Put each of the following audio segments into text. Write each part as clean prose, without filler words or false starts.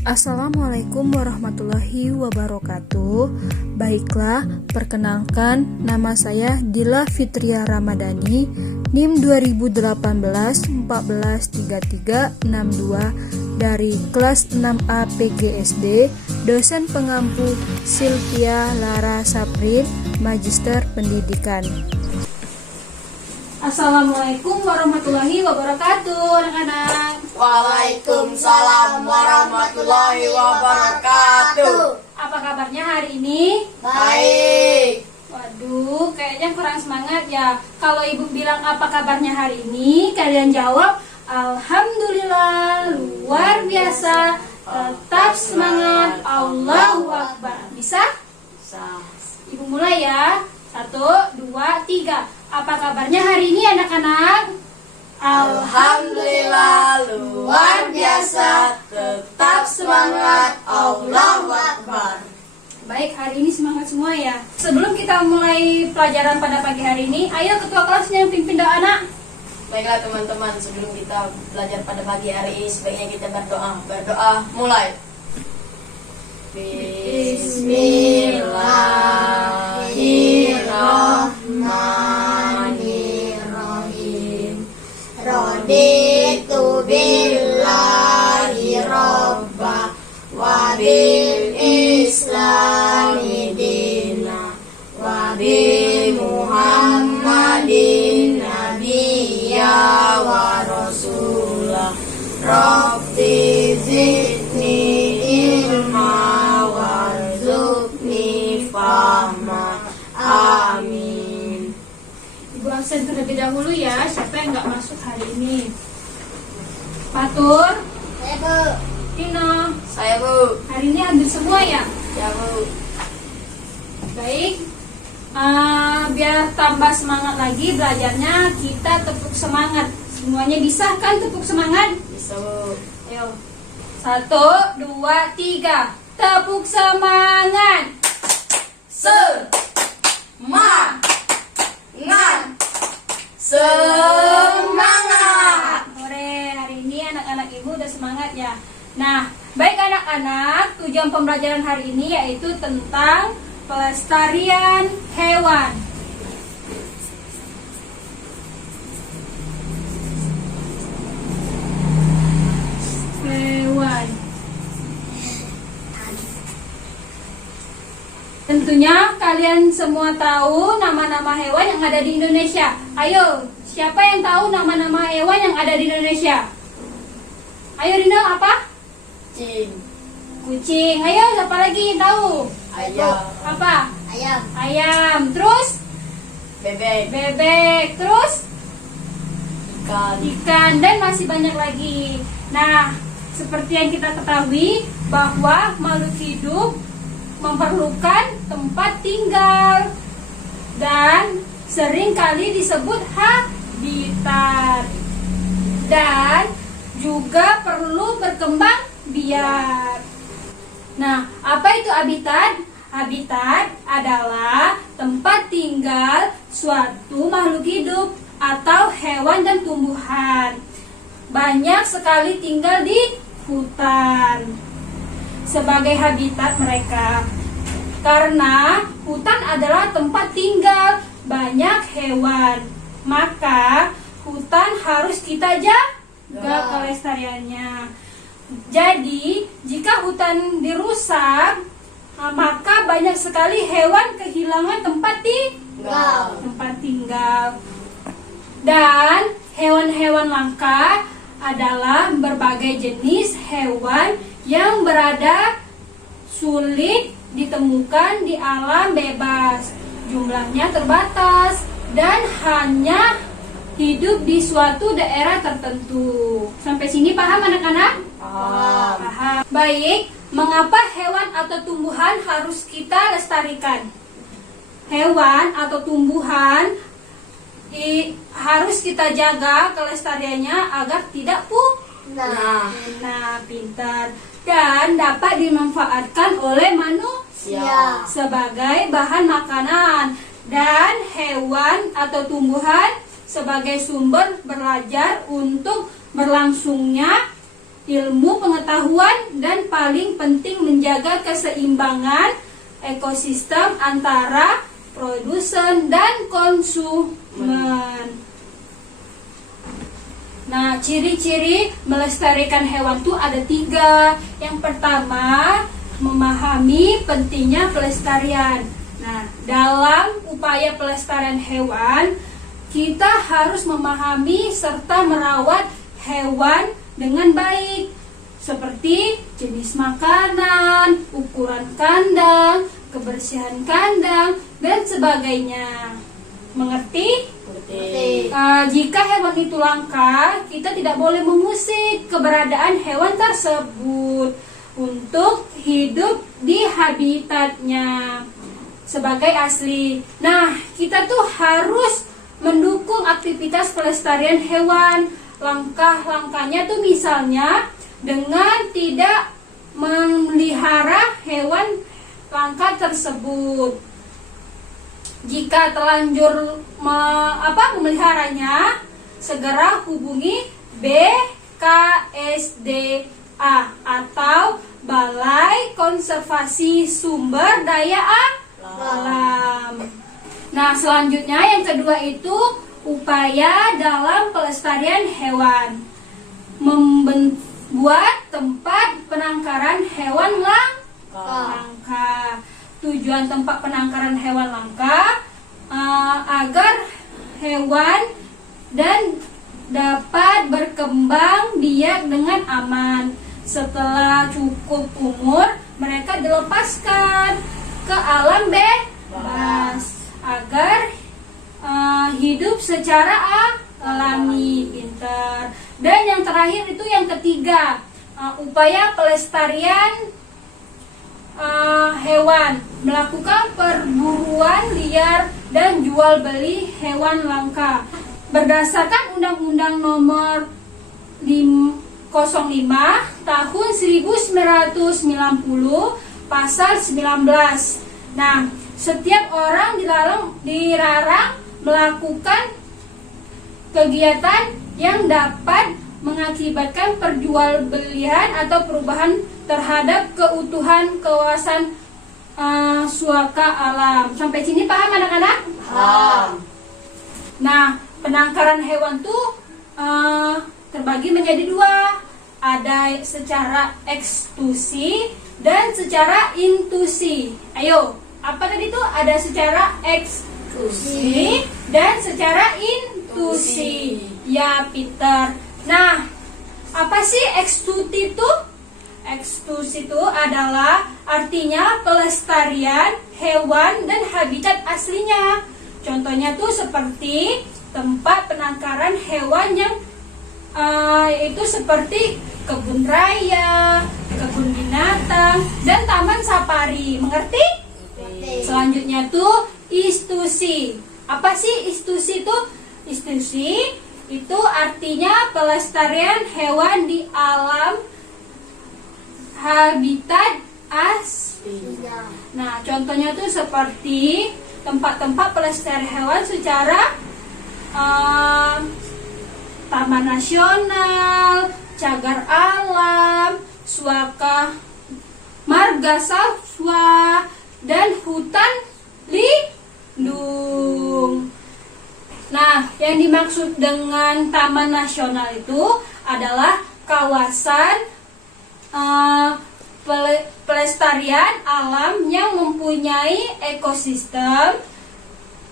Assalamualaikum warahmatullahi wabarakatuh. Baiklah, perkenalkan nama saya Dila Fitria Ramadhani, NIM 2018-143362 dari kelas 6A PGSD, dosen pengampu Sylvia Lara Saprin, Magister Pendidikan. Assalamualaikum warahmatullahi wabarakatuh, anak-anak. Waalaikumsalam warahmatullahi wabarakatuh. Apa kabarnya hari ini? Baik. Waduh, kayaknya kurang semangat ya. Kalau ibu bilang apa kabarnya hari ini, kalian jawab alhamdulillah, luar biasa, tetap semangat, Allahu Akbar. Bisa? Ibu mulai ya. 1, 2, 3. Apa kabarnya hari ini anak-anak? Alhamdulillah, luar biasa, tetap semangat, Allahu Akbar. Baik, hari ini semangat semua ya. Sebelum kita mulai pelajaran pada pagi hari ini, ayo ketua kelasnya yang pimpin doa anak. Baiklah teman-teman, sebelum kita belajar pada pagi hari ini, sebaiknya kita berdoa. Berdoa, mulai. Bismillahirrahmanirrahim. Raditu billahi robba wa bil islami dina wa bi muhammadin nabiyya wa rasulah. Rabbi zidni ilma warzuqni fahma. Amin. Ibu absen terlebih dahulu ya. Siapa yang nggak masuk hari ini? Fatur, Saya Bu. Tino. Saya Bu. Hari ini ambil semua ya. Ya Bu. Baik. Biar tambah semangat lagi belajarnya, kita tepuk semangat. Semuanya bisa kan tepuk semangat? Bisa Bu. Ayo. 1, 2, 3. Tepuk semangat. Semangat. Hore, hari ini anak-anak ibu udah semangat ya. Nah, baik anak-anak, tujuan pembelajaran hari ini yaitu tentang pelestarian hewan. Tentunya kalian semua tahu nama-nama hewan yang ada di Indonesia. Ayo, siapa yang tahu nama-nama hewan yang ada di Indonesia? Ayo Rino, apa? Kucing. Kucing. Ayo, siapa lagi yang tahu? Ayam. Apa? Ayam. Ayam. Terus? Bebek. Bebek. Terus? Ikan. Ikan. Dan masih banyak lagi. Nah, seperti yang kita ketahui bahwa makhluk hidup memerlukan tempat tinggal dan sering kali disebut habitat, dan juga perlu berkembang biak. Nah, apa itu habitat? Habitat adalah tempat tinggal suatu makhluk hidup atau hewan dan tumbuhan. Banyak sekali tinggal di hutan sebagai habitat mereka. Karena hutan adalah tempat tinggal banyak hewan, maka hutan harus kita jaga kelestariannya. Jadi, jika hutan dirusak, maka banyak sekali hewan kehilangan tempat tinggal. Dan hewan-hewan langka adalah berbagai jenis hewan yang berada sulit ditemukan di alam bebas. Jumlahnya terbatas dan hanya hidup di suatu daerah tertentu. Sampai sini paham anak-anak? Paham. Baik, mengapa hewan atau tumbuhan harus kita lestarikan? Hewan atau tumbuhan harus kita jaga kelestariannya agar tidak punah. Nah, pintar. Dan dapat dimanfaatkan oleh manusia sebagai bahan makanan, dan hewan atau tumbuhan sebagai sumber belajar untuk berlangsungnya ilmu pengetahuan, dan paling penting menjaga keseimbangan ekosistem antara produsen dan konsumen. Nah, ciri-ciri melestarikan hewan itu ada 3. Yang pertama, memahami pentingnya pelestarian. Nah, dalam upaya pelestarian hewan, kita harus memahami serta merawat hewan dengan baik, seperti jenis makanan, ukuran kandang, kebersihan kandang, dan sebagainya. Mengerti? Jika hewan itu langka, kita tidak boleh mengusik keberadaan hewan tersebut untuk hidup di habitatnya sebagai asli. Nah, kita tuh harus mendukung aktivitas pelestarian hewan. Langkah-langkahnya tuh misalnya dengan tidak memelihara hewan langka tersebut. Jika terlanjur memeliharanya, segera hubungi BKSDA atau Balai Konservasi Sumber Daya Alam. Nah, selanjutnya yang kedua itu upaya dalam pelestarian hewan. Membuat tempat penangkaran hewan langka. Tujuan tempat penangkaran hewan langka agar hewan dan dapat berkembang biak dengan aman. Setelah cukup umur, mereka dilepaskan ke alam bebas agar hidup secara alami, pintar. Dan yang terakhir itu yang ketiga, upaya pelestarian hewan, melakukan perburuan liar dan jual beli hewan langka. Berdasarkan Undang-Undang Nomor 05 Tahun 1990 Pasal 19. Nah, setiap orang dilarang melakukan kegiatan yang dapat mengakibatkan perjualbelian atau perubahan terhadap keutuhan kawasan suaka alam. Sampai sini paham anak-anak? Paham. Nah, penangkaran hewan tuh terbagi menjadi 2. Ada secara ekstusi dan secara intusi. Ayo, apa tadi tuh? Ada secara ekstusi dan secara intusi. Ya, pintar. Nah, apa sih ekstusi itu? Ekstusi itu adalah artinya pelestarian hewan dan habitat aslinya. Contohnya tuh seperti tempat penangkaran hewan yang itu seperti kebun raya, kebun binatang, dan taman safari. Mengerti? Selanjutnya tuh istusi. Apa sih istusi itu? Istusi itu artinya pelestarian hewan di alam habitat asli. Nah, contohnya tuh seperti tempat-tempat pelestarian hewan secara taman nasional, cagar alam, suaka marga satwa, dan hutan lindung. Nah, yang dimaksud dengan taman nasional itu adalah kawasan pelestarian alam yang mempunyai ekosistem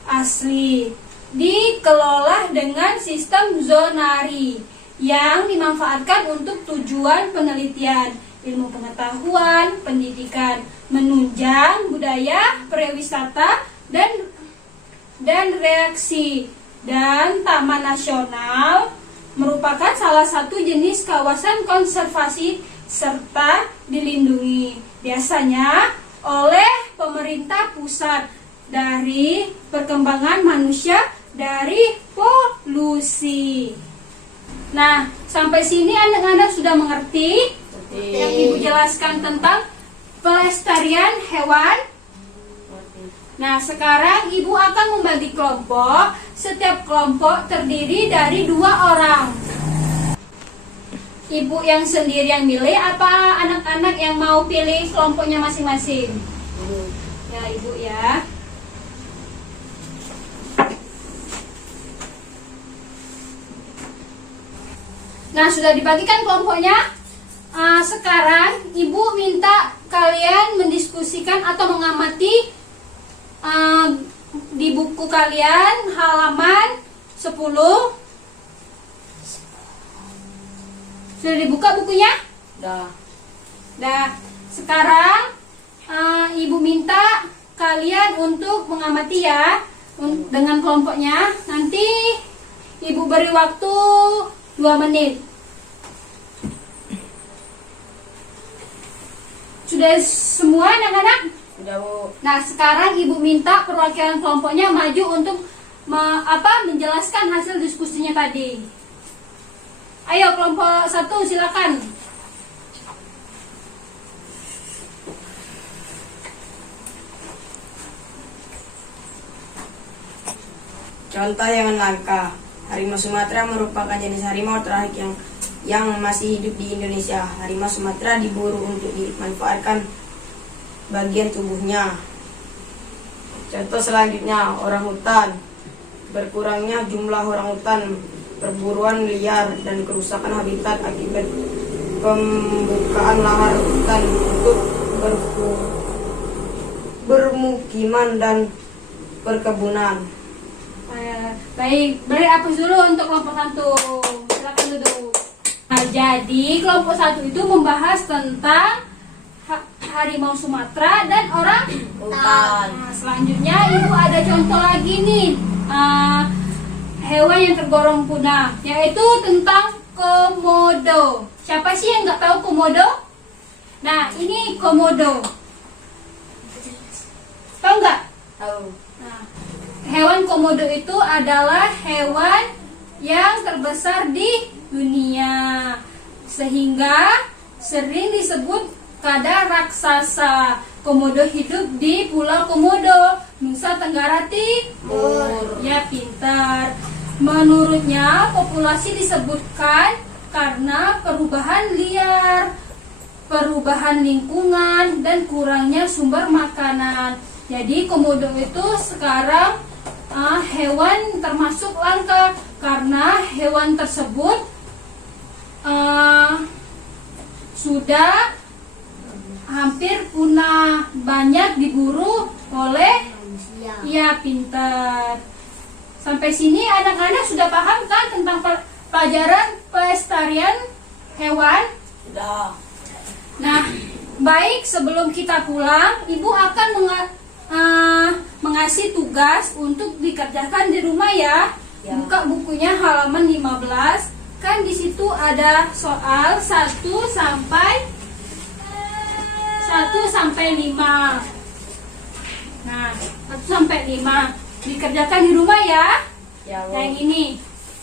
asli, dikelola dengan sistem zonari yang dimanfaatkan untuk tujuan penelitian, ilmu pengetahuan, pendidikan, menunjang budaya, pariwisata, dan reaksi. Dan taman nasional merupakan salah satu jenis kawasan konservasi serta dilindungi, biasanya oleh pemerintah pusat dari perkembangan manusia dari polusi. Nah, sampai sini anak-anak sudah mengerti yang Ibu jelaskan tentang pelestarian hewan. Nah, sekarang Ibu akan membagi kelompok. Setiap kelompok terdiri dari 2 orang. Ibu yang sendiri yang milih apa anak-anak yang mau pilih kelompoknya masing-masing? Ya, Ibu ya. Nah, sudah dibagikan kelompoknya. Sekarang Ibu minta kalian mendiskusikan atau mengamati di buku kalian halaman 10. Sudah dibuka bukunya? Dah. Nah, sekarang Ibu minta kalian untuk mengamati ya dengan kelompoknya. Nanti Ibu beri waktu 2 menit. Sudah semua anak-anak? Sudah, Bu. Nah, sekarang Ibu minta perwakilan kelompoknya maju untuk menjelaskan hasil diskusinya tadi. Ayo kelompok 1 silakan. Contoh hewan langka. Harimau Sumatera merupakan jenis harimau terakhir yang masih hidup di Indonesia. Harimau Sumatera diburu untuk dimanfaatkan bagian tubuhnya. Contoh selanjutnya, orangutan. Berkurangnya jumlah orangutan, perburuan liar, dan kerusakan habitat akibat pembukaan lahar hutan untuk bermukiman dan perkebunan. Baik, beri hapus dulu untuk kelompok 1. Silakan duduk. Nah, jadi kelompok 1 itu membahas tentang harimau Sumatera dan Hutan. Nah, selanjutnya Ibu ada contoh lagi nih, hewan yang tergolong punah, yaitu tentang komodo. Siapa sih yang nggak tahu komodo? Nah, ini komodo. Tahu nggak? Tahu. Nah, hewan komodo itu adalah hewan yang terbesar di dunia, sehingga sering disebut kada raksasa. Komodo hidup di Pulau Komodo, Nusa Tenggara Timur. Ya, pintar. Menurutnya populasi disebutkan karena perubahan liar, perubahan lingkungan, dan kurangnya sumber makanan. Jadi komodo itu sekarang hewan termasuk langka karena hewan tersebut sudah hampir punah, banyak diburu oleh ya, pintar. Sampai sini anak-anak sudah paham kan tentang pelajaran pelestarian hewan? Sudah. Nah, baik, sebelum kita pulang, Ibu akan mengasih tugas untuk dikerjakan di rumah ya. Ya. Buka bukunya halaman 15. Kan di situ ada soal 1 sampai 5. Nah, 1 sampai 5 dikerjakan di rumah ya. Ya, Bu. Yang ini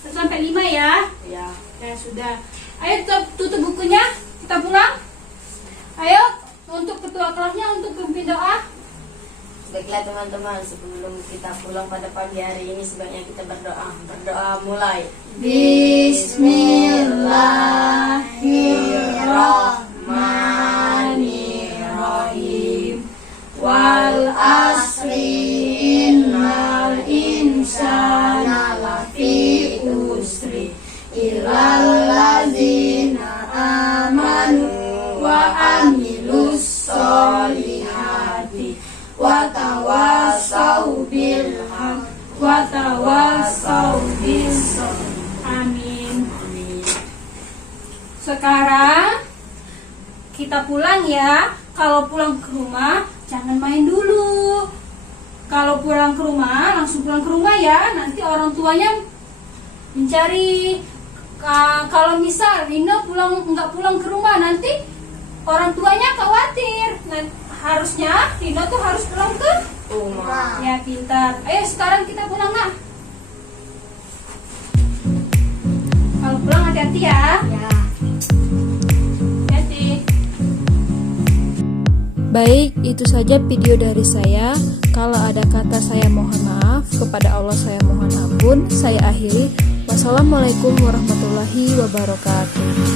1 sampai 5 ya. Ya. Ya sudah. Ayo tutup bukunya, kita pulang. Ayo untuk ketua kelasnya untuk pimpin doa. Baiklah teman-teman, sebelum kita pulang pada pagi hari ini sebaiknya kita berdoa. Berdoa mulai. Bismillahirrahmanirrahim. Wal asri innal insana lafi usri illal ladzina amanu wa amilus solihati wa tawasau bil haq wa tawasau bis sabr. Amin. Sekarang kita pulang ya. Kalau pulang ke rumah jangan main dulu. Kalau pulang ke rumah langsung pulang ke rumah ya. Nanti orang tuanya mencari. Kalau misal Rino nggak pulang ke rumah, nanti orang tuanya khawatir. Nah, harusnya Rino tuh harus pulang ke Rumah. ya, pintar. Ayo sekarang kita pulang, Nak. Kalau pulang hati-hati ya. Hati-hati. Baik, itu saja video dari saya. Kalau ada kata saya mohon maaf, kepada Allah saya mohon ampun. Saya akhiri. Wassalamualaikum warahmatullahi wabarakatuh.